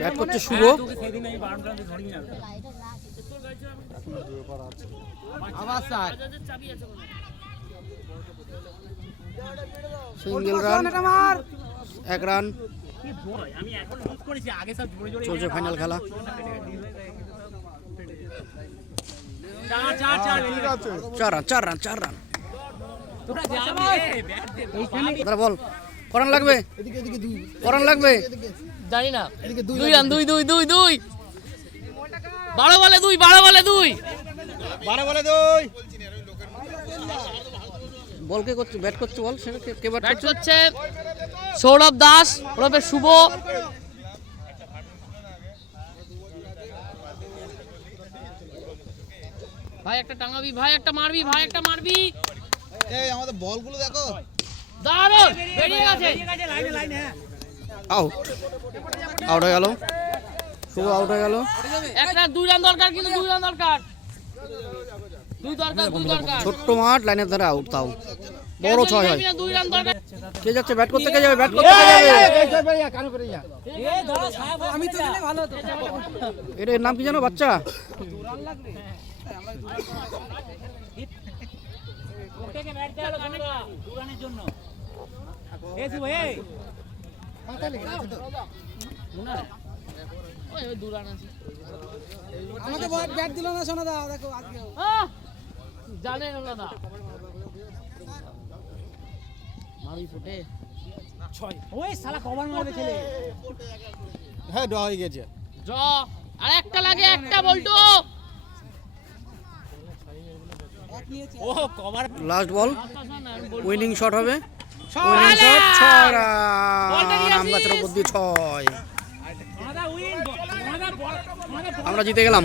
Bat করছে Shubho. Single run, 1 run. চলছে final খেলা। 4 রান। বল করান লাগবে, জানি না। 2 রান, 2 12 বলে 2 বল কে করছে, ব্যাট করছে বল, সেটা কে ব্যাট ব্যাট করছে? সৌরভ দাস ওরফে শুভ। ভাই একটা টাঙাবি, ভাই একটা মারবি। এই আমাদের বলগুলো দেখো, দারুণ বেরিয়ে গেছে। আউট হয়ে গেল, শুভ আউট হয়ে গেল। একটা 2 রান দরকার, কিন্তু 2 রান দরকার। 2 দরকার। ছোট্ট মাঠ, লাইনের ধারে আউট, তাও বড় 6 হয়। 2 রান দরকার। কে যাচ্ছে ব্যাট করতে, কে যাবে? এটা এর নাম কি জানো বাচ্চা? আমাকে ব্যাট দিল না সোনা দা, দেখো আজকে জানেন না মারি ফুটে 6। ওই শালা কভার মারবে ছেলে। হ্যাঁ ড্র হয়ে গেছে। ড্র আর একটা লাগে, একটা বলটো। ও cover. Last ball, winning shot হবে। আম গাছের উপর দিয়ে 6। আমরা জিতে গেলাম।